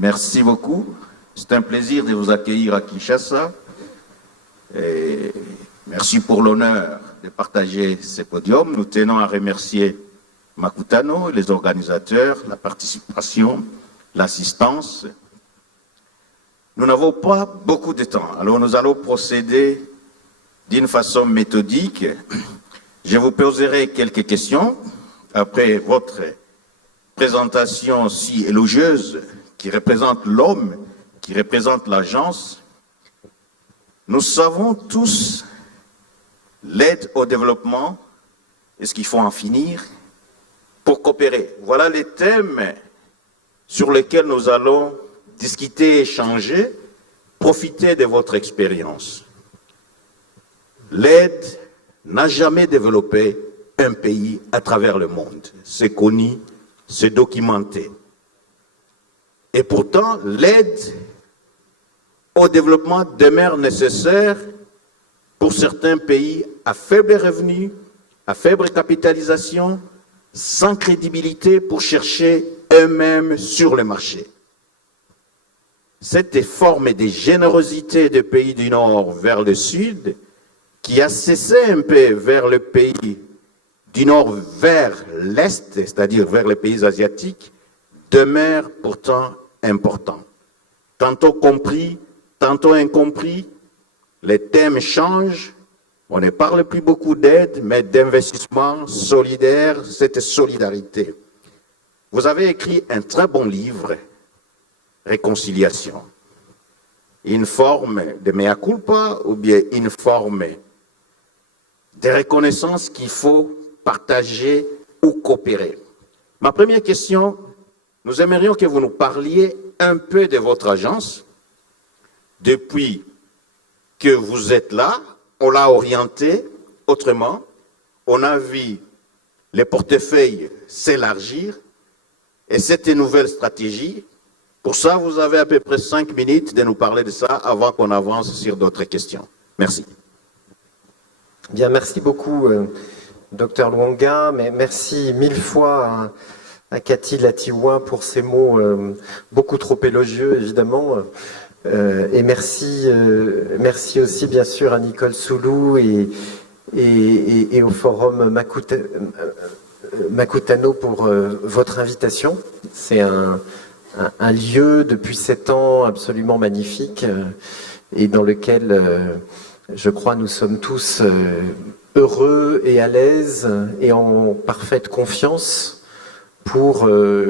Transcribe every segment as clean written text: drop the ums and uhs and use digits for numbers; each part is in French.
Merci beaucoup. C'est un plaisir de vous accueillir à Kinshasa. Et merci pour l'honneur de partager ce podium. Nous tenons à remercier Makutano, les organisateurs, la participation, l'assistance. Nous n'avons pas beaucoup de temps, alors nous allons procéder d'une façon méthodique. Je vous poserai quelques questions après votre présentation si élogieuse qui représente l'homme, qui représente l'agence. Nous savons tous l'aide au développement, est-ce qu'il faut en finir pour coopérer. Voilà les thèmes sur lesquels nous allons discuter, échanger, profiter de votre expérience. L'aide n'a jamais développé un pays à travers le monde. C'est connu, c'est documenté. Et pourtant, l'aide au développement demeure nécessaire pour certains pays à faible revenu, à faible capitalisation, sans crédibilité pour chercher eux-mêmes sur le marché. Cette forme de générosité des pays du Nord vers le Sud, qui a cessé un peu vers le pays du Nord vers l'Est, c'est-à-dire vers les pays asiatiques, demeure pourtant important. Tantôt compris, tantôt incompris, les thèmes changent. On ne parle plus beaucoup d'aide, mais d'investissement solidaire, cette solidarité. Vous avez écrit un très bon livre, Réconciliation. Une forme de mea culpa ou bien une forme de reconnaissance qu'il faut partager ou coopérer. Ma première question, nous aimerions que vous nous parliez un peu de votre agence. Depuis que vous êtes là, on l'a orienté autrement. On a vu les portefeuilles s'élargir et cette nouvelle stratégie. Pour ça, vous avez à peu près 5 minutes de nous parler de ça avant qu'on avance sur d'autres questions. Merci. Bien, merci beaucoup, Dr Luanga, mais merci mille fois à Cathy Latiwa pour ces mots beaucoup trop élogieux, évidemment. Et merci aussi, bien sûr, à Nicole Soulou et au Forum Makutano pour votre invitation. C'est un lieu depuis 7 ans absolument magnifique et dans lequel je crois nous sommes tous heureux et à l'aise et en parfaite confiance pour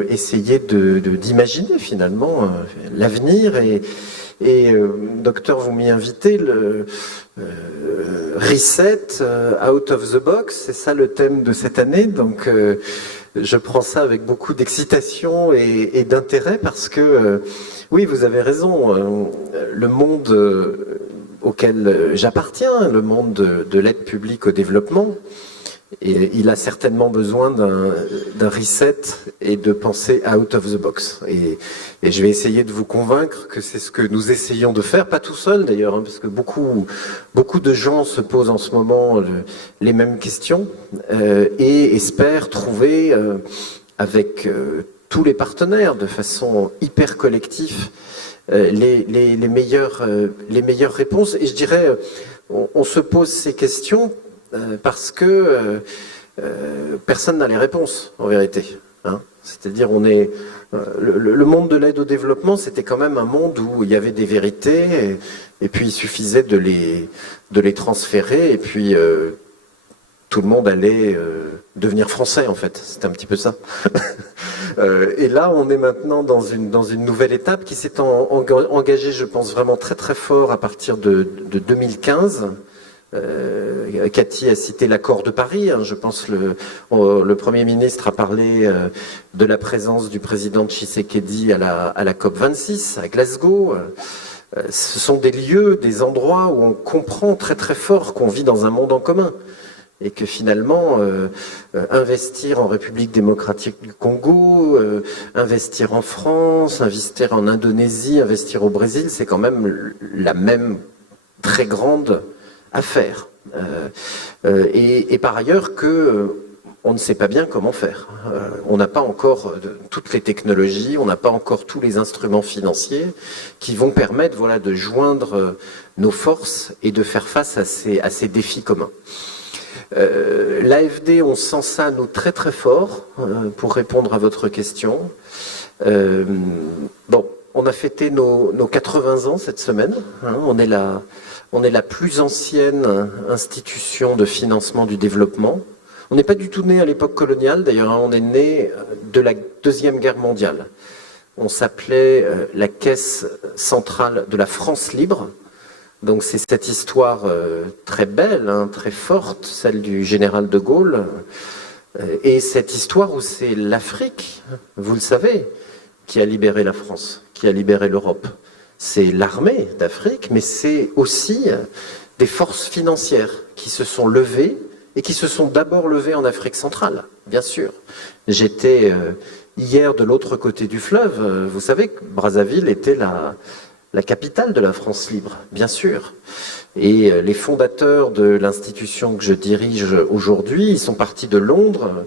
essayer d'imaginer finalement l'avenir et docteur, vous m'y invitez, le reset out of the box, c'est ça le thème de cette année, donc je prends ça avec beaucoup d'excitation et d'intérêt parce que, oui, vous avez raison, le monde auquel j'appartiens, le monde de l'aide publique au développement, et il a certainement besoin d'un reset et de penser out of the box. Et je vais essayer de vous convaincre que c'est ce que nous essayons de faire, pas tout seul d'ailleurs, hein, parce que beaucoup de gens se posent en ce moment les mêmes questions et espèrent trouver avec tous les partenaires de façon hyper collective les meilleures réponses. Et je dirais, on se pose ces questions parce que personne n'a les réponses, en vérité. Hein. C'est-à-dire, le monde de l'aide au développement, c'était quand même un monde où il y avait des vérités, et puis il suffisait de les transférer, et puis tout le monde allait devenir français, en fait. C'était un petit peu ça. Et là, on est maintenant dans une nouvelle étape qui s'est engagée, je pense, vraiment très très fort à partir de 2015. Cathy a cité l'accord de Paris, hein, je pense le Premier ministre a parlé de la présence du président Tshisekedi à la COP26 à Glasgow. Ce sont des lieux, des endroits où on comprend très très fort qu'on vit dans un monde en commun et que finalement investir en République démocratique du Congo, investir en France, investir en Indonésie, investir au Brésil, c'est quand même la même très grande à faire. Et par ailleurs que on ne sait pas bien comment faire. On n'a pas encore toutes les technologies, on n'a pas encore tous les instruments financiers qui vont permettre voilà, de joindre nos forces et de faire face à ces défis communs. L'AFD, on sent ça, nous, très très fort, pour répondre à votre question. Bon, on a fêté nos 80 ans cette semaine. Hein, on est la plus ancienne institution de financement du développement. On n'est pas du tout né à l'époque coloniale, d'ailleurs, hein, on est né de la Deuxième Guerre mondiale. On s'appelait la Caisse centrale de la France libre. Donc c'est cette histoire très belle, hein, très forte, celle du général de Gaulle, et cette histoire où c'est l'Afrique, vous le savez, qui a libéré la France, qui a libéré l'Europe. C'est l'armée d'Afrique, mais c'est aussi des forces financières qui se sont levées et qui se sont d'abord levées en Afrique centrale, bien sûr. J'étais hier de l'autre côté du fleuve, vous savez que Brazzaville était la capitale de la France libre, bien sûr. Et les fondateurs de l'institution que je dirige aujourd'hui, ils sont partis de Londres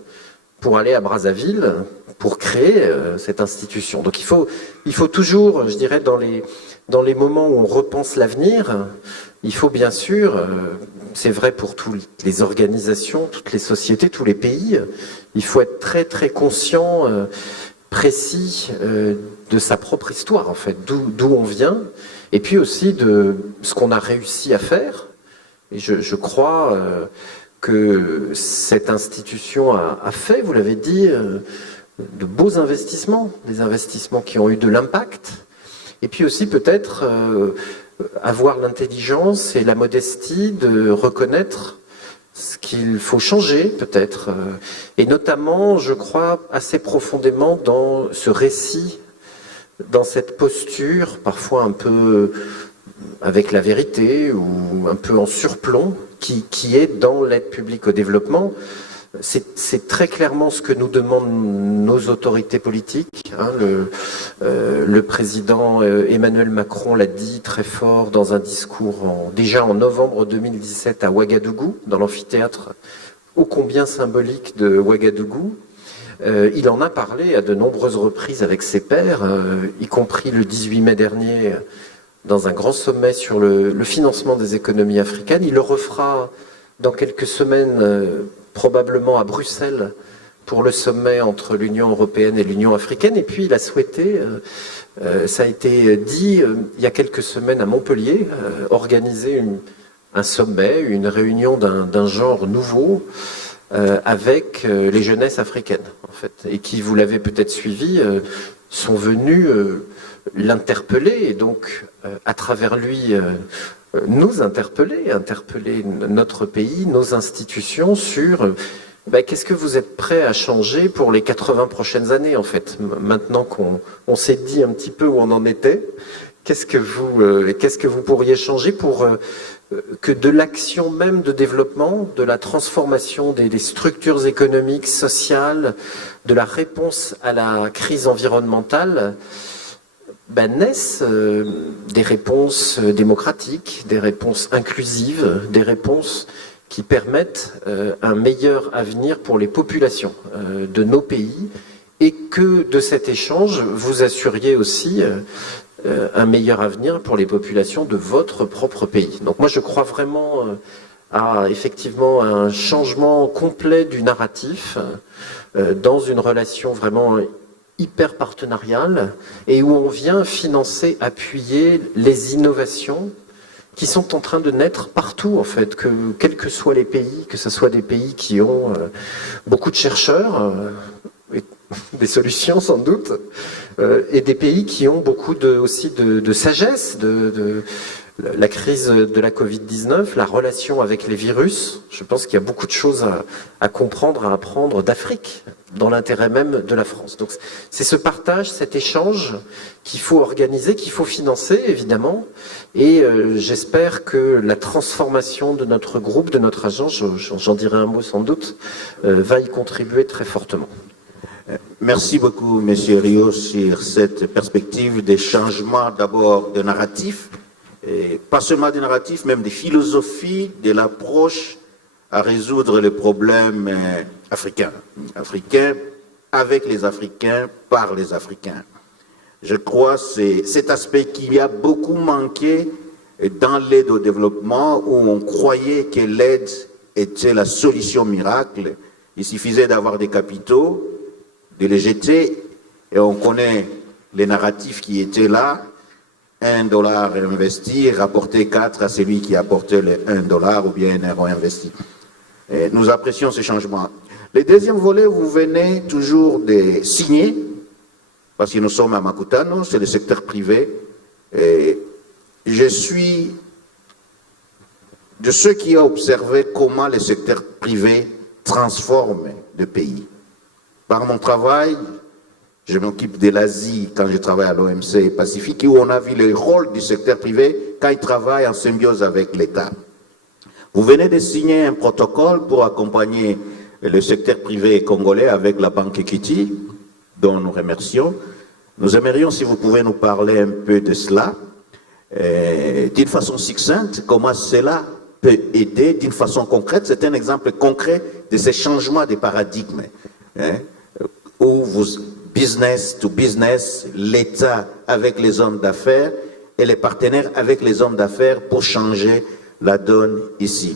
pour aller à Brazzaville pour créer cette institution. Donc il faut toujours, je dirais, dans les moments où on repense l'avenir, il faut bien sûr, c'est vrai pour toutes les organisations, toutes les sociétés, tous les pays, il faut être très très conscient, précis de sa propre histoire en fait, d'où on vient, et puis aussi de ce qu'on a réussi à faire. Et je crois que cette institution a fait, vous l'avez dit, de beaux investissements, des investissements qui ont eu de l'impact, et puis aussi peut-être avoir l'intelligence et la modestie de reconnaître ce qu'il faut changer peut-être, et notamment, je crois, assez profondément dans ce récit, dans cette posture, parfois un peu avec la vérité ou un peu en surplomb, qui est dans l'aide publique au développement. C'est très clairement ce que nous demandent nos autorités politiques. Hein, le président Emmanuel Macron l'a dit très fort dans un discours déjà en novembre 2017 à Ouagadougou, dans l'amphithéâtre ô combien symbolique de Ouagadougou. Il en a parlé à de nombreuses reprises avec ses pairs, y compris le 18 mai dernier dans un grand sommet sur le financement des économies africaines. Il le refera dans quelques semaines probablement à Bruxelles pour le sommet entre l'Union européenne et l'Union africaine. Et puis il a souhaité, ça a été dit il y a quelques semaines à Montpellier, organiser un sommet, une réunion d'un genre nouveau avec les jeunesses africaines, en fait, et qui, vous l'avez peut-être suivi, sont venus l'interpeller, et donc à travers lui nous interpeller notre pays, nos institutions sur qu'est-ce que vous êtes prêts à changer pour les 80 prochaines années, en fait, maintenant qu'on s'est dit un petit peu où on en était. Qu'est-ce que vous pourriez changer pour que de l'action même de développement, de la transformation des structures économiques, sociales, de la réponse à la crise environnementale, naissent des réponses démocratiques, des réponses inclusives, des réponses qui permettent un meilleur avenir pour les populations de nos pays, et que de cet échange, vous assuriez aussi un meilleur avenir pour les populations de votre propre pays. Donc moi je crois vraiment à effectivement un changement complet du narratif dans une relation vraiment hyper partenariale, et où on vient financer, appuyer les innovations qui sont en train de naître partout, en fait, quels que soient les pays, que ce soit des pays qui ont beaucoup de chercheurs, et des solutions sans doute, et des pays qui ont beaucoup aussi de sagesse, la crise de la Covid-19, la relation avec les virus. Je pense qu'il y a beaucoup de choses à comprendre, à apprendre d'Afrique, dans l'intérêt même de la France. Donc c'est ce partage, cet échange qu'il faut organiser, qu'il faut financer, évidemment. Et j'espère que la transformation de notre groupe, de notre agence, j'en dirai un mot sans doute, va y contribuer très fortement. Merci beaucoup, M. Rio, sur cette perspective des changements d'abord de narratif, et pas seulement des narratifs, même des philosophies, de l'approche à résoudre les problèmes africains. Africains avec les Africains, par les Africains. Je crois que c'est cet aspect qui a beaucoup manqué dans l'aide au développement, où on croyait que l'aide était la solution miracle. Il suffisait d'avoir des capitaux, de les jeter, et on connaît les narratifs qui étaient là. $1 investi, rapporter 4 à celui qui apportait le $1 ou bien €1 investi. Et nous apprécions ce changement. Le deuxième volet, vous venez toujours de signer, parce que nous sommes à Makutano, c'est le secteur privé. Et je suis de ceux qui ont observé comment le secteur privé transforme le pays. Par mon travail, je m'occupe de l'Asie quand je travaille à l'OMC Pacifique, où on a vu le rôle du secteur privé quand il travaille en symbiose avec l'État. Vous venez de signer un protocole pour accompagner le secteur privé congolais avec la Banque Equity, dont nous remercions. Nous aimerions, si vous pouvez nous parler un peu de cela, d'une façon succincte, comment cela peut aider d'une façon concrète. C'est un exemple concret de ces changements de paradigme, où vous, business to business, l'État avec les hommes d'affaires et les partenaires avec les hommes d'affaires pour changer la donne ici.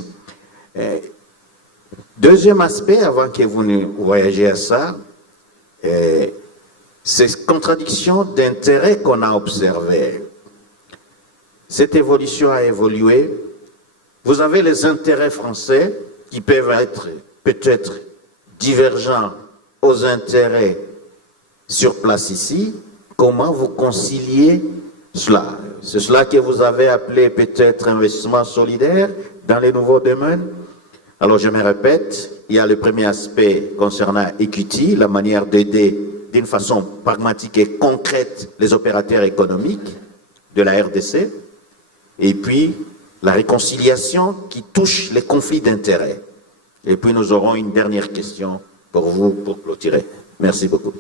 Deuxième aspect, avant que vous ne voyagiez à ça, c'est cette contradiction d'intérêt qu'on a observée. Cette évolution a évolué. Vous avez les intérêts français qui peuvent être peut-être divergents aux intérêts sur place ici. Comment vous conciliez cela? C'est cela que vous avez appelé peut-être investissement solidaire dans les nouveaux domaines. Alors je me répète, il y a le premier aspect concernant Equity, la manière d'aider d'une façon pragmatique et concrète les opérateurs économiques de la RDC, et puis la réconciliation qui touche les conflits d'intérêts. Et puis nous aurons une dernière question pour vous, pour clôturer. Merci beaucoup.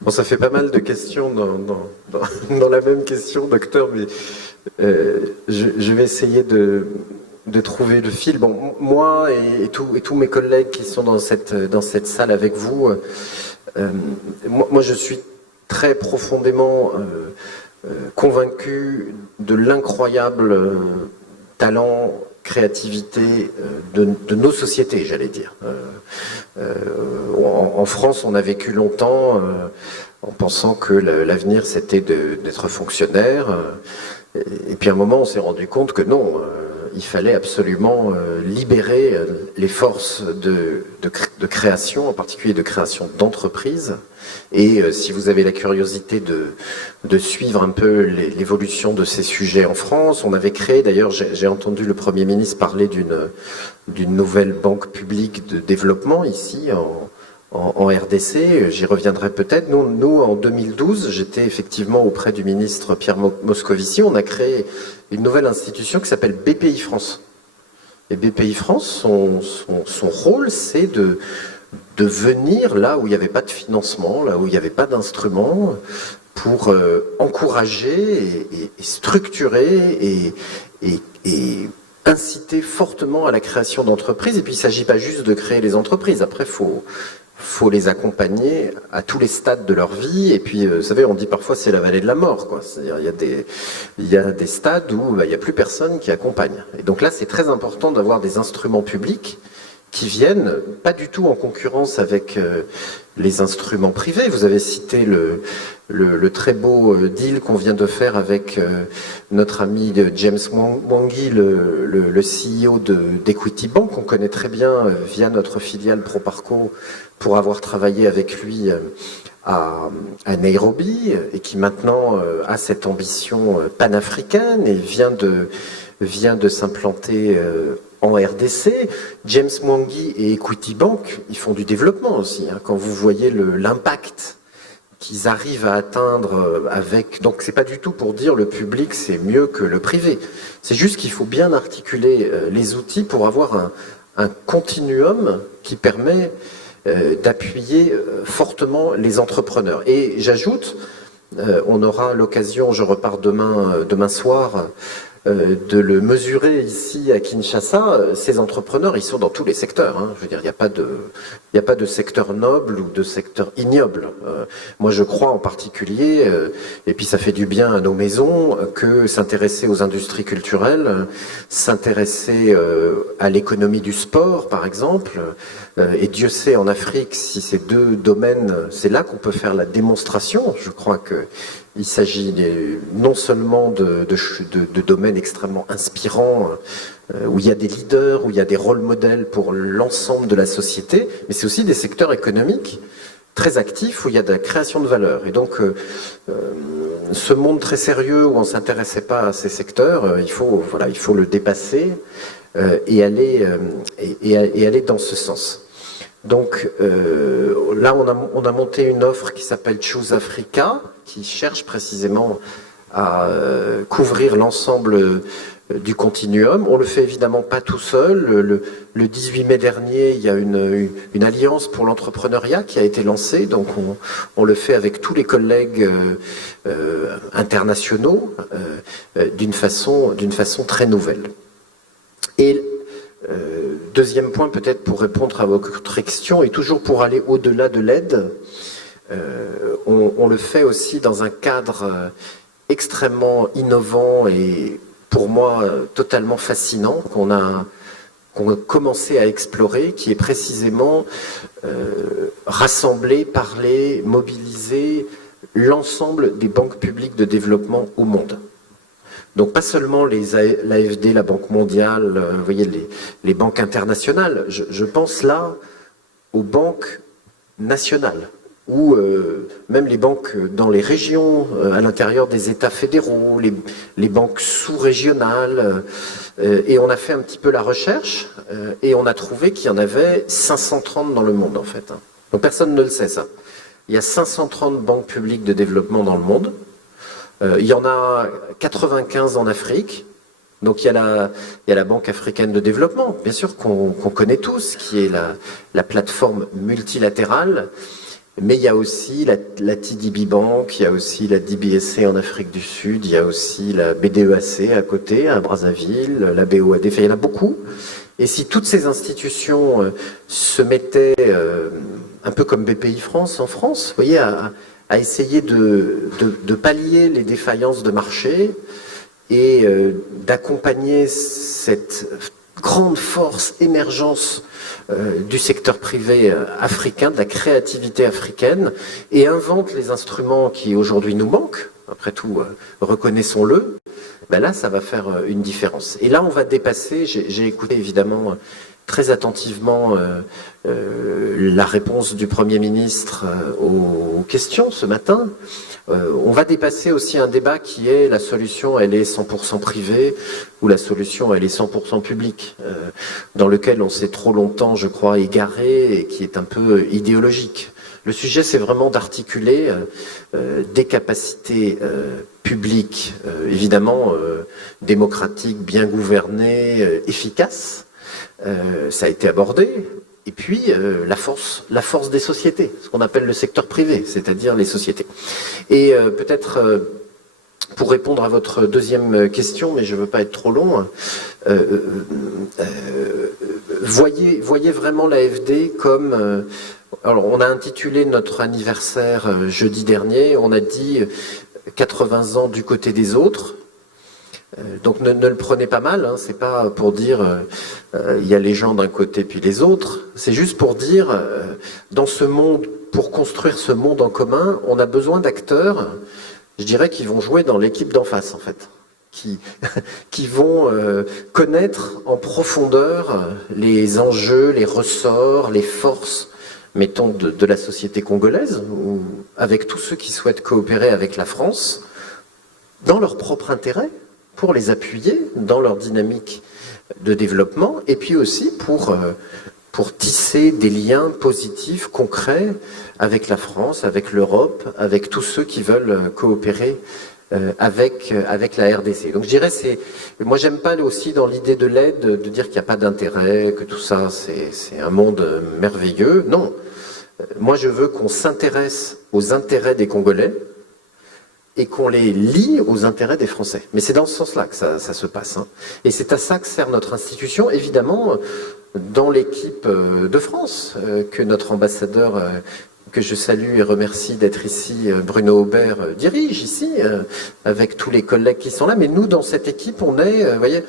Bon, ça fait pas mal de questions dans la même question, docteur, mais je vais essayer de trouver le fil. Bon, moi et tous mes collègues qui sont dans cette salle avec vous, moi je suis très profondément convaincu de l'incroyable talent, créativité de nos sociétés, j'allais dire. En France, on a vécu longtemps en pensant que l'avenir c'était d'être fonctionnaire. Et puis à un moment, on s'est rendu compte que non, il fallait absolument libérer les forces de création, en particulier de création d'entreprises. Et si vous avez la curiosité de suivre un peu l'évolution de ces sujets en France, on avait créé, d'ailleurs j'ai entendu le Premier ministre parler d'une nouvelle banque publique de développement ici en RDC, j'y reviendrai peut-être. Nous, en 2012, j'étais effectivement auprès du ministre Pierre Moscovici, on a créé une nouvelle institution qui s'appelle BPI France. Et BPI France, son rôle, c'est de venir là où il n'y avait pas de financement, là où il n'y avait pas d'instruments, pour encourager et structurer et inciter fortement à la création d'entreprises. Et puis il ne s'agit pas juste de créer les entreprises, après il faut les accompagner à tous les stades de leur vie. Et puis, vous savez, on dit parfois c'est la vallée de la mort, quoi. C'est-à-dire, il y a des stades où il n'y a plus personne qui accompagne. Et donc là, c'est très important d'avoir des instruments publics qui viennent pas du tout en concurrence avec les instruments privés. Vous avez cité le très beau deal qu'on vient de faire avec notre ami James Mwangi, le CEO d'Equity Bank, qu'on connaît très bien via notre filiale ProParco, pour avoir travaillé avec lui à Nairobi, et qui maintenant a cette ambition panafricaine et vient de s'implanter en RDC. James Mwangi et Equity Bank, ils font du développement aussi. Quand vous voyez l'impact qu'ils arrivent à atteindre avec... Donc c'est pas du tout pour dire le public c'est mieux que le privé. C'est juste qu'il faut bien articuler les outils pour avoir un continuum qui permet d'appuyer fortement les entrepreneurs. Et j'ajoute, on aura l'occasion, je repars demain soir, de le mesurer ici à Kinshasa. Ces entrepreneurs, ils sont dans tous les secteurs. Hein. Je veux dire, il n'y a pas de secteur noble ou de secteur ignoble. Moi, je crois en particulier, et puis ça fait du bien à nos maisons, que s'intéresser aux industries culturelles, s'intéresser à l'économie du sport, par exemple, et Dieu sait en Afrique si ces deux domaines, c'est là qu'on peut faire la démonstration. Je crois que il s'agit non seulement de domaines extrêmement inspirants, où il y a des leaders, où il y a des rôles modèles pour l'ensemble de la société, mais c'est aussi des secteurs économiques très actifs où il y a de la création de valeur. Et donc, ce monde très sérieux où on ne s'intéressait pas à ces secteurs, il faut le dépasser et aller dans ce sens. Donc là, on a monté une offre qui s'appelle Choose Africa, qui cherche précisément à couvrir l'ensemble du continuum. On le fait évidemment pas tout seul. Le 18 mai dernier, il y a une alliance pour l'entrepreneuriat qui a été lancée. Donc on le fait avec tous les collègues internationaux d'une façon très nouvelle. Et deuxième point, peut-être pour répondre à votre question, et toujours pour aller au-delà de l'aide, on le fait aussi dans un cadre extrêmement innovant et pour moi totalement fascinant qu'on a commencé à explorer, qui est précisément rassembler, parler, mobiliser l'ensemble des banques publiques de développement au monde. Donc pas seulement l'AFD, la Banque mondiale, vous voyez, les banques internationales. Je pense là aux banques nationales, ou même les banques dans les régions, à l'intérieur des États fédéraux, les banques sous-régionales. Et on a fait un petit peu la recherche, et on a trouvé qu'il y en avait 530 dans le monde, en fait. Donc personne ne le sait, ça. Il y a 530 banques publiques de développement dans le monde. Il y en a 95 en Afrique. Donc il y a la Banque africaine de développement, bien sûr qu'on connaît tous, qui est la plateforme multilatérale. Mais il y a aussi la TDB Bank, il y a aussi la DBSC en Afrique du Sud, il y a aussi la BDEAC à côté, à Brazzaville, la BOAD, enfin, il y en a beaucoup. Et si toutes ces institutions se mettaient, un peu comme BPI France en France, vous voyez, à essayer de pallier les défaillances de marché et d'accompagner cette grande force, émergence du secteur privé africain, de la créativité africaine, et invente les instruments qui aujourd'hui nous manquent, après tout, reconnaissons-le, ben là, ça va faire une différence. Et là, on va dépasser, j'ai écouté évidemment très attentivement la réponse du Premier ministre aux questions ce matin. On va dépasser aussi un débat qui est la solution, elle est 100% privée ou la solution, elle est 100% publique, dans lequel on s'est trop longtemps, je crois, égaré et qui est un peu idéologique. Le sujet, c'est vraiment d'articuler des capacités publiques, évidemment démocratiques, bien gouvernées, efficaces. Ça a été abordé. Et puis la force des sociétés, ce qu'on appelle le secteur privé, c'est-à-dire les sociétés. Et peut-être pour répondre à votre deuxième question, mais je ne veux pas être trop long, voyez vraiment l'AFD comme... alors on a intitulé notre anniversaire jeudi dernier, on a dit 80 ans du côté des autres. Donc ne le prenez pas mal, hein, c'est pas pour dire il y a les gens d'un côté puis les autres, c'est juste pour dire dans ce monde, pour construire ce monde en commun, on a besoin d'acteurs, je dirais, qui vont jouer dans l'équipe d'en face en fait, qui vont connaître en profondeur les enjeux, les ressorts, les forces, mettons, de la société congolaise, ou avec tous ceux qui souhaitent coopérer avec la France, dans leur propre intérêt, pour les appuyer dans leur dynamique de développement, et puis aussi pour tisser des liens positifs, concrets, avec la France, avec l'Europe, avec tous ceux qui veulent coopérer avec la RDC. Donc je dirais, moi j'aime pas aussi dans l'idée de l'aide de dire qu'il n'y a pas d'intérêt, que tout ça c'est un monde merveilleux. Non, moi je veux qu'on s'intéresse aux intérêts des Congolais, et qu'on les lie aux intérêts des Français. Mais c'est dans ce sens-là que ça se passe. Hein. Et c'est à ça que sert notre institution, évidemment, dans l'équipe de France, que notre ambassadeur, que je salue et remercie d'être ici, Bruno Aubert, dirige ici, avec tous les collègues qui sont là. Mais nous, dans cette équipe, on est, voyez,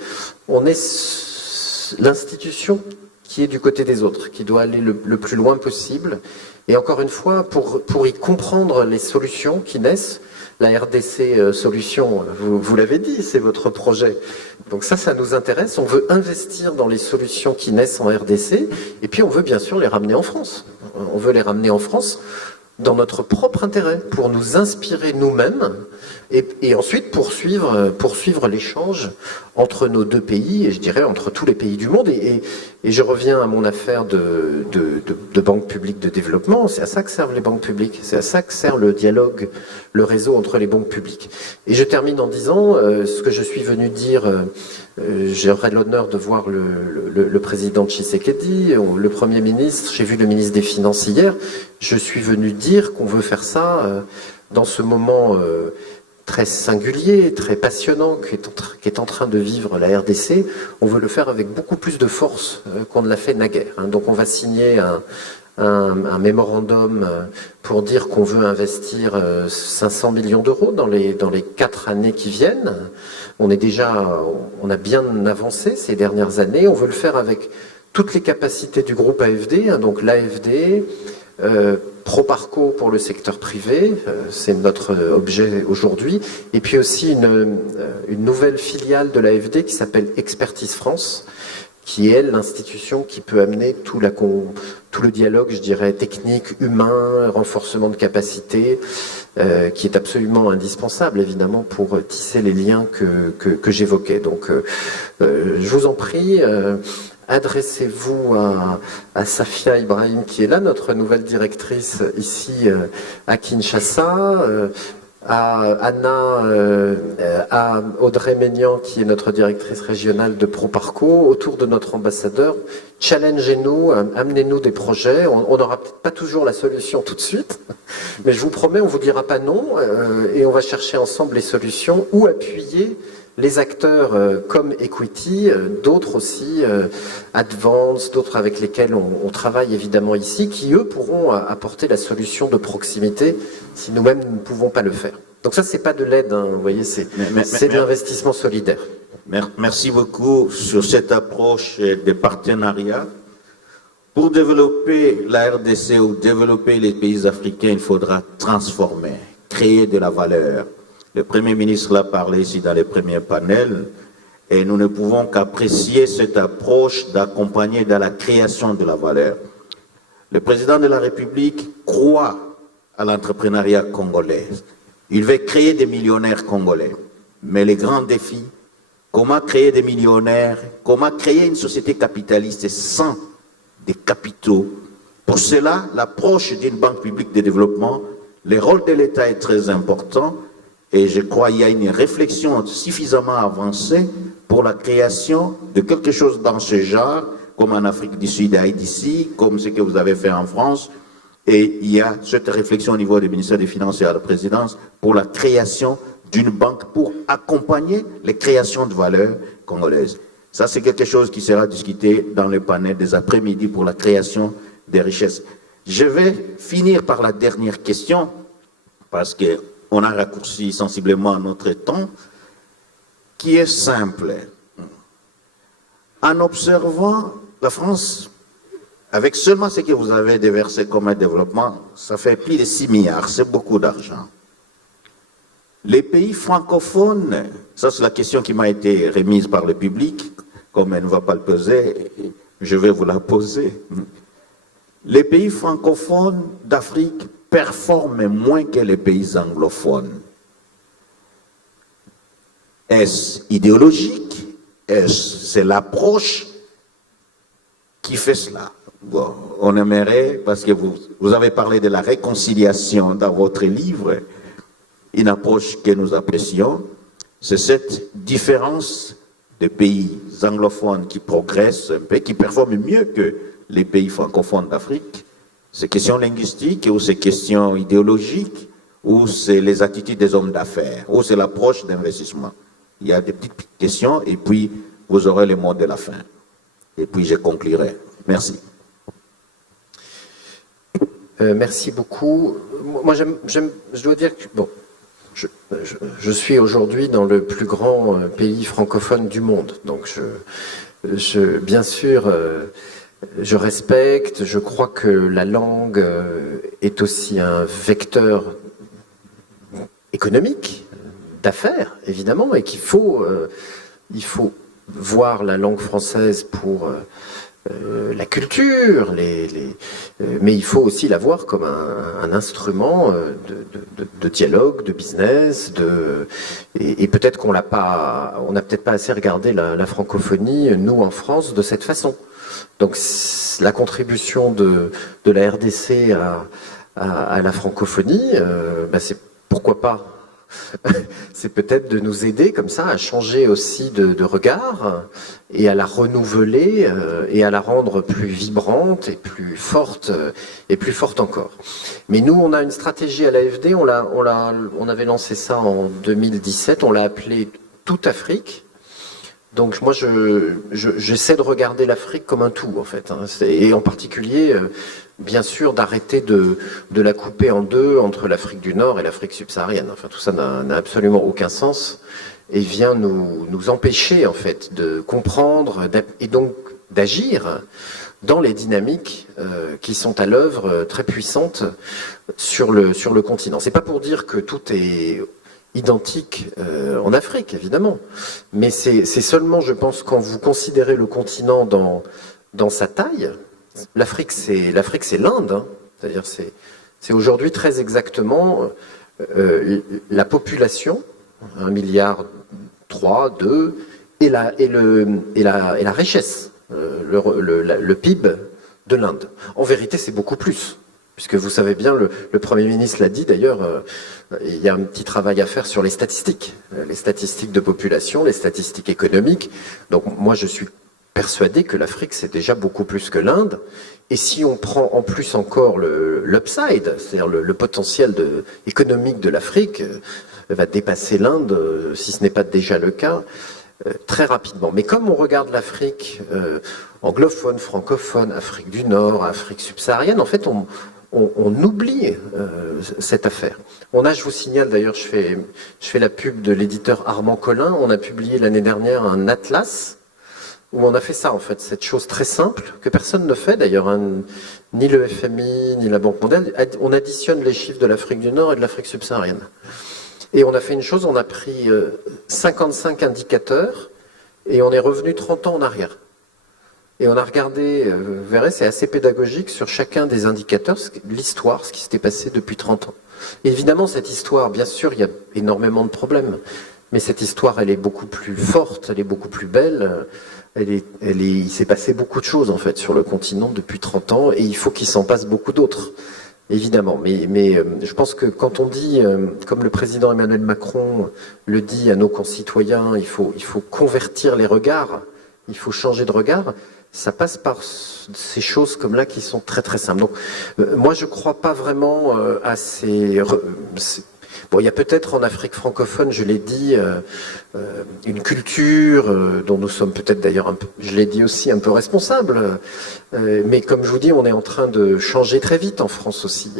on est l'institution qui est du côté des autres, qui doit aller le plus loin possible. Et encore une fois, pour y comprendre les solutions qui naissent, la RDC Solutions, vous l'avez dit, c'est votre projet. Donc ça nous intéresse. On veut investir dans les solutions qui naissent en RDC, et puis on veut bien sûr les ramener en France. On veut les ramener en France dans notre propre intérêt, pour nous inspirer nous-mêmes, et ensuite poursuivre l'échange entre nos deux pays, et je dirais entre tous les pays du monde. Et je reviens à mon affaire de banque publique de développement. C'est à ça que servent les banques publiques, c'est à ça que sert le dialogue, le réseau entre les banques publiques. Et je termine en disant ce que je suis venu dire. J'aurai l'honneur de voir le président Tshisekedi, le Premier ministre, j'ai vu le ministre des Finances hier. Je suis venu dire qu'on veut faire ça dans ce moment très singulier, très passionnant qu'est en train de vivre la RDC. On veut le faire avec beaucoup plus de force qu'on ne l'a fait naguère. Hein. Donc on va signer un mémorandum pour dire qu'on veut investir 500 millions d'euros dans les 4 années qui viennent. On a bien avancé ces dernières années. On veut le faire avec toutes les capacités du groupe AFD, hein, donc l'AFD, Proparco pour le secteur privé, c'est notre objet aujourd'hui, et puis aussi une nouvelle filiale de l'AFD qui s'appelle Expertise France, qui est l'institution qui peut amener tout le dialogue, je dirais, technique, humain, renforcement de capacité, qui est absolument indispensable, évidemment, pour tisser les liens que j'évoquais. Donc, je vous en prie, adressez-vous à Safia Ibrahim, qui est là, notre nouvelle directrice ici à Kinshasa, à Anna, à Audrey Maignan, qui est notre directrice régionale de Proparco, autour de notre ambassadeur. Challengez-nous, amenez-nous des projets. On n'aura peut-être pas toujours la solution tout de suite, mais je vous promets, on ne vous dira pas non, et on va chercher ensemble les solutions ou appuyer les acteurs comme Equity, d'autres aussi, Advance, d'autres avec lesquels on travaille évidemment ici, qui eux pourront apporter la solution de proximité si nous-mêmes nous ne pouvons pas le faire. Donc ça, c'est pas de l'aide, hein, vous voyez, c'est de l'investissement solidaire. Merci beaucoup sur cette approche des partenariats. Pour développer la RDC ou développer les pays africains, il faudra transformer, créer de la valeur. Le Premier ministre l'a parlé ici dans les premiers panels, et nous ne pouvons qu'apprécier cette approche d'accompagner dans la création de la valeur. Le président de la République croit à l'entrepreneuriat congolais. Il veut créer des millionnaires congolais. Mais les grands défis, comment créer des millionnaires, comment créer une société capitaliste sans des capitaux. Pour cela, l'approche d'une banque publique de développement, le rôle de l'État est très important. Et je crois qu'il y a une réflexion suffisamment avancée pour la création de quelque chose dans ce genre, comme en Afrique du Sud, à IDC, comme ce que vous avez fait en France. Et il y a cette réflexion au niveau du ministère des Finances et à la présidence pour la création d'une banque pour accompagner les créations de valeur congolaises. Ça, c'est quelque chose qui sera discuté dans le panel des après-midi pour la création des richesses. Je vais finir par la dernière question, parce que on a raccourci sensiblement notre temps, qui est simple. En observant la France, avec seulement ce que vous avez déversé comme un développement, ça fait plus de 6 milliards, c'est beaucoup d'argent. Les pays francophones, ça c'est la question qui m'a été remise par le public, comme elle ne va pas le poser, je vais vous la poser. Les pays francophones d'Afrique performent moins que les pays anglophones. Est-ce idéologique? C'est l'approche qui fait cela? Bon, on aimerait, parce que vous avez parlé de la réconciliation dans votre livre, une approche que nous apprécions, c'est cette différence des pays anglophones qui progressent un peu, qui performent mieux que les pays francophones d'Afrique. Ces questions linguistiques ou ces questions idéologiques, ou c'est les attitudes des hommes d'affaires, ou c'est l'approche d'investissement. Il y a des petites questions et puis vous aurez le mot de la fin. Et puis je conclurai. Merci. Merci beaucoup. Moi, je dois dire que bon, je suis aujourd'hui dans le plus grand pays francophone du monde. Donc, bien sûr, je respecte, je crois que la langue est aussi un vecteur économique, d'affaires, évidemment, et qu'il faut, voir la langue française pour la culture, mais il faut aussi la voir comme un instrument de dialogue, de business, et peut-être qu'on n'a peut-être pas assez regardé la francophonie, nous en France, de cette façon. Donc la contribution de la RDC à la francophonie, c'est pourquoi pas. C'est peut-être de nous aider comme ça à changer aussi de regard et à la renouveler et à la rendre plus vibrante et plus forte encore. Mais nous, on a une stratégie à l'AFD, on avait lancé ça en 2017, on l'a appelé Toute Afrique. Donc moi, j'essaie de regarder l'Afrique comme un tout, en fait, hein. Et en particulier, bien sûr, d'arrêter de la couper en deux entre l'Afrique du Nord et l'Afrique subsaharienne. Enfin, tout ça n'a absolument aucun sens et vient nous empêcher, en fait, de comprendre et donc d'agir dans les dynamiques qui sont à l'œuvre très puissantes sur le continent. C'est pas pour dire que tout est identique en Afrique, évidemment. Mais c'est seulement, je pense, quand vous considérez le continent dans sa taille, l'Afrique c'est l'Inde, hein. C'est-à-dire c'est aujourd'hui très exactement la population, 1,3 milliard, 2, et la richesse, le PIB de l'Inde. En vérité, c'est beaucoup plus. Puisque vous savez bien, le Premier ministre l'a dit d'ailleurs, il y a un petit travail à faire sur les statistiques de population, les statistiques économiques. Donc moi je suis persuadé que l'Afrique c'est déjà beaucoup plus que l'Inde. Et si on prend en plus encore l'upside, c'est-à-dire le potentiel économique de l'Afrique, va dépasser l'Inde, si ce n'est pas déjà le cas, très rapidement. Mais comme on regarde l'Afrique anglophone, francophone, Afrique du Nord, Afrique subsaharienne, en fait on oublie cette affaire. Je vous signale d'ailleurs, je fais la pub de l'éditeur Armand Collin, on a publié l'année dernière un atlas où on a fait ça en fait, cette chose très simple que personne ne fait d'ailleurs, hein, ni le FMI, ni la Banque mondiale, on additionne les chiffres de l'Afrique du Nord et de l'Afrique subsaharienne. Et on a fait une chose, on a pris 55 indicateurs et on est revenu 30 ans en arrière. Et on a regardé, vous verrez, c'est assez pédagogique sur chacun des indicateurs, l'histoire, ce qui s'était passé depuis 30 ans. Et évidemment, cette histoire, bien sûr, il y a énormément de problèmes, mais cette histoire, elle est beaucoup plus forte, elle est beaucoup plus belle, il s'est passé beaucoup de choses, en fait, sur le continent depuis 30 ans, et il faut qu'il s'en passe beaucoup d'autres, évidemment. Mais je pense que quand on dit, comme le président Emmanuel Macron le dit à nos concitoyens, il faut convertir les regards, il faut changer de regard, ça passe par ces choses comme là qui sont très très simples. Donc moi je crois pas vraiment à ces... Bon, il y a peut-être en Afrique francophone, je l'ai dit, une culture dont nous sommes peut-être d'ailleurs, je l'ai dit aussi, un peu responsables. Mais comme je vous dis, on est en train de changer très vite en France aussi.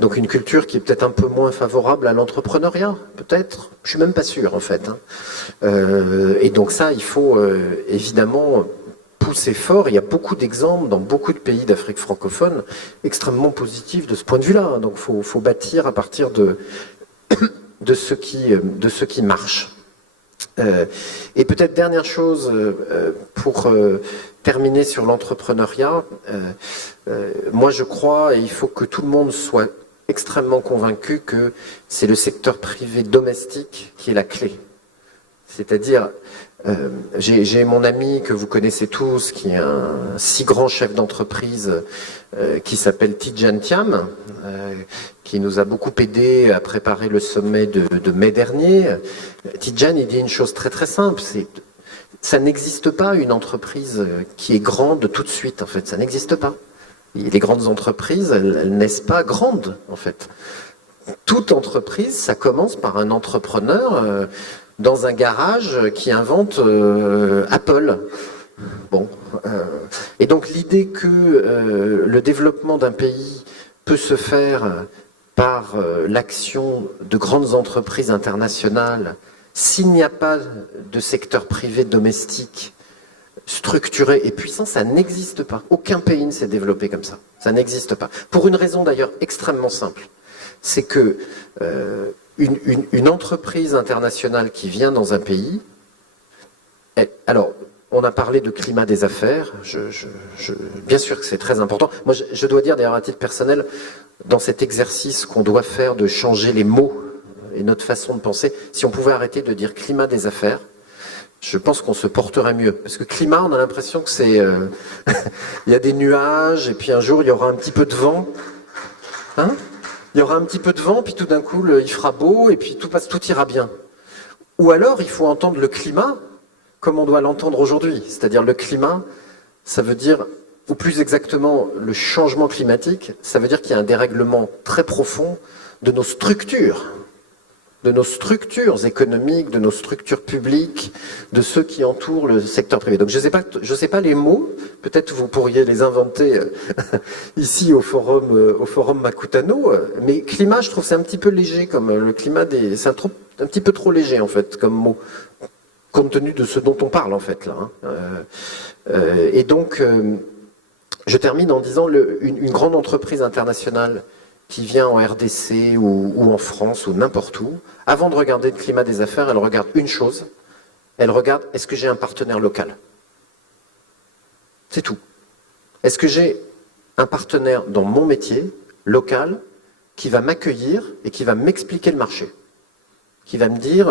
Donc une culture qui est peut-être un peu moins favorable à l'entrepreneuriat, peut-être. Je suis même pas sûr en fait, hein. Et donc ça, il faut évidemment pousser fort. Il y a beaucoup d'exemples dans beaucoup de pays d'Afrique francophone extrêmement positifs de ce point de vue-là. Donc faut bâtir à partir de ce qui marche. Et peut-être dernière chose pour terminer sur l'entrepreneuriat, moi je crois, et il faut que tout le monde soit extrêmement convaincu que c'est le secteur privé domestique qui est la clé. C'est-à-dire, j'ai mon ami que vous connaissez tous, qui est un si grand chef d'entreprise, qui s'appelle Tidjane Thiam, qui nous a beaucoup aidé à préparer le sommet de mai dernier. Tidjane, il dit une chose très très simple, ça n'existe pas une entreprise qui est grande tout de suite, en fait, ça n'existe pas. Les grandes entreprises, elles naissent pas grandes, en fait. toute entreprise, ça commence par un entrepreneur dans un garage qui invente Apple. Bon, et donc l'idée que le développement d'un pays peut se faire par l'action de grandes entreprises internationales s'il n'y a pas de secteur privé domestique structuré et puissant, ça n'existe pas. Aucun pays ne s'est développé comme ça. Ça n'existe pas. Pour une raison d'ailleurs extrêmement simple. C'est que une entreprise internationale qui vient dans un pays, alors on a parlé de climat des affaires, bien sûr que c'est très important. Moi je dois dire d'ailleurs à titre personnel, dans cet exercice qu'on doit faire de changer les mots et notre façon de penser, si on pouvait arrêter de dire climat des affaires, je pense qu'on se porterait mieux. Parce que climat, on a l'impression que c'est... il y a des nuages, et puis un jour, il y aura un petit peu de vent. Hein? Il y aura un petit peu de vent, puis tout d'un coup, il fera beau, et puis tout ira bien. Ou alors, il faut entendre le climat comme on doit l'entendre aujourd'hui. C'est-à-dire le climat, ça veut dire, ou plus exactement, le changement climatique, ça veut dire qu'il y a un dérèglement très profond de nos structures économiques, de nos structures publiques, de ceux qui entourent le secteur privé. Donc je sais pas les mots, peut-être vous pourriez les inventer ici au forum Makutano, mais climat, je trouve c'est un petit peu léger comme le climat c'est un petit peu trop léger en fait comme mot, compte tenu de ce dont on parle en fait là. Et donc je termine en disant une grande entreprise internationale qui vient en RDC ou en France ou n'importe où, avant de regarder le climat des affaires, elle regarde une chose, elle regarde est-ce que j'ai un partenaire local? C'est tout. Est-ce que j'ai un partenaire dans mon métier, local, qui va m'accueillir et qui va m'expliquer le marché? Qui va me dire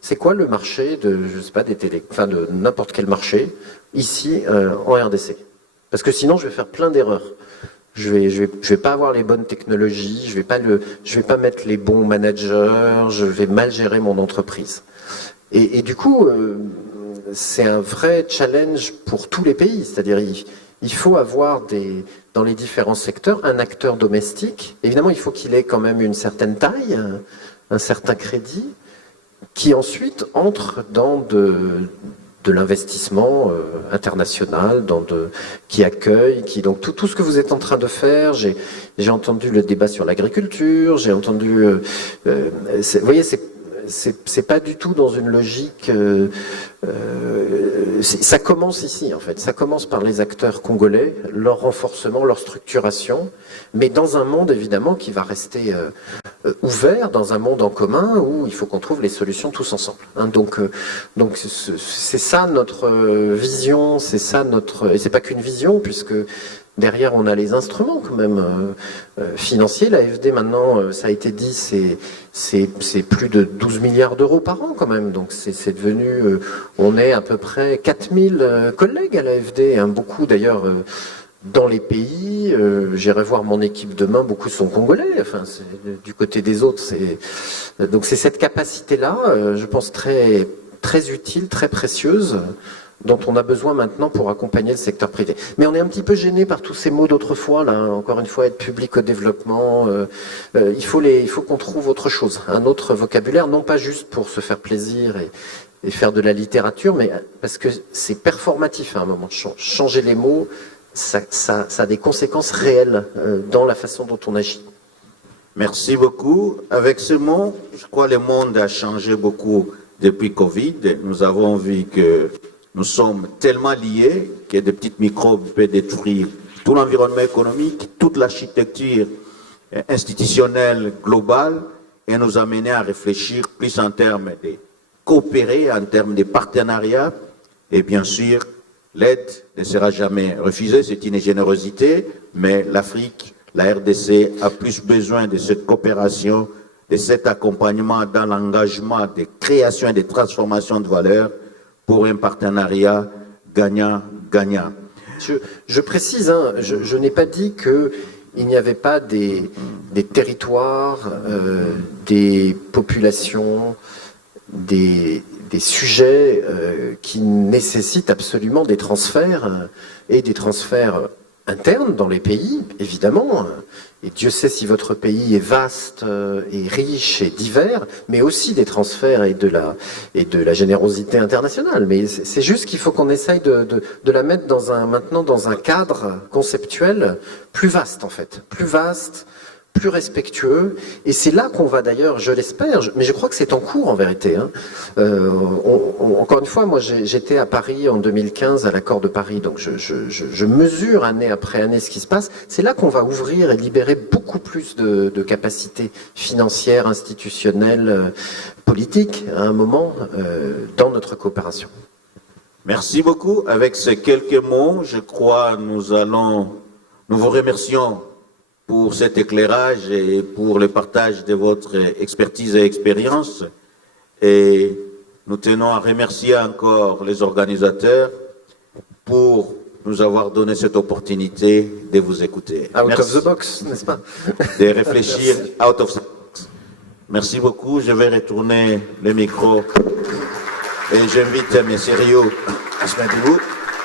c'est quoi le marché de, je sais pas, de n'importe quel marché, ici en RDC? Parce que sinon je vais faire plein d'erreurs. Je vais pas avoir les bonnes technologies, je vais pas mettre les bons managers, je vais mal gérer mon entreprise. Et du coup, c'est un vrai challenge pour tous les pays. C'est-à-dire, il faut avoir dans les différents secteurs un acteur domestique. Évidemment, il faut qu'il ait quand même une certaine taille, un certain crédit, qui ensuite entre dans de l'investissement international, qui accueille, donc tout ce que vous êtes en train de faire. J'ai entendu le débat sur l'agriculture, j'ai entendu... vous voyez, c'est pas du tout dans une logique... ça commence ici, en fait. Ça commence par les acteurs congolais, leur renforcement, leur structuration, mais dans un monde, évidemment, qui va rester ouvert, dans un monde en commun, où il faut qu'on trouve les solutions tous ensemble. Hein. Donc c'est ça notre vision, c'est ça notre... Et c'est pas qu'une vision, puisque... Derrière, on a les instruments quand même financiers. L'AFD, maintenant, ça a été dit, c'est plus de 12 milliards d'euros par an quand même. Donc c'est devenu... on est à peu près 4000 collègues à l'AFD. Hein, beaucoup d'ailleurs dans les pays. J'irai voir mon équipe demain, beaucoup sont congolais. Enfin, du côté des autres, donc c'est cette capacité-là, je pense, très, très utile, très précieuse, dont on a besoin maintenant pour accompagner le secteur privé. Mais on est un petit peu gêné par tous ces mots d'autrefois, là, encore une fois, être public au développement, il faut qu'on trouve autre chose, un autre vocabulaire, non pas juste pour se faire plaisir et faire de la littérature, mais parce que c'est performatif à un moment. Changer les mots, ça a des conséquences réelles dans la façon dont on agit. Merci beaucoup. Avec ce mot, je crois que le monde a changé beaucoup depuis Covid. Nous avons vu que nous sommes tellement liés que des petites microbes peuvent détruire tout l'environnement économique, toute l'architecture institutionnelle globale et nous amener à réfléchir plus en termes de coopérer, en termes de partenariat. Et bien sûr, l'aide ne sera jamais refusée, c'est une générosité, mais l'Afrique, la RDC a plus besoin de cette coopération, de cet accompagnement dans l'engagement de création et de transformation de valeurs pour un partenariat gagnant-gagnant. Je précise, hein, je n'ai pas dit qu'il n'y avait pas des territoires, des populations, des sujets qui nécessitent absolument des transferts, et des transferts internes dans les pays, évidemment. Et Dieu sait si votre pays est vaste, et riche et divers, mais aussi des transferts et de la générosité internationale. Mais c'est juste qu'il faut qu'on essaye de la mettre maintenant dans un cadre conceptuel plus vaste, en fait. Plus vaste, plus respectueux. Et c'est là qu'on va d'ailleurs, je l'espère, mais je crois que c'est en cours en vérité. Hein. Encore une fois, moi j'étais à Paris en 2015, à l'accord de Paris, donc je mesure année après année ce qui se passe. C'est là qu'on va ouvrir et libérer beaucoup plus de capacités financières, institutionnelles, politiques, à un moment, dans notre coopération. Merci beaucoup. Avec ces quelques mots, je crois nous vous remercions pour cet éclairage et pour le partage de votre expertise et expérience. Et nous tenons à remercier encore les organisateurs pour nous avoir donné cette opportunité de vous écouter. Out of the box, n'est-ce pas? De réfléchir out of the box. Merci beaucoup. Je vais retourner le micro et j'invite M. Rio à se mettre debout.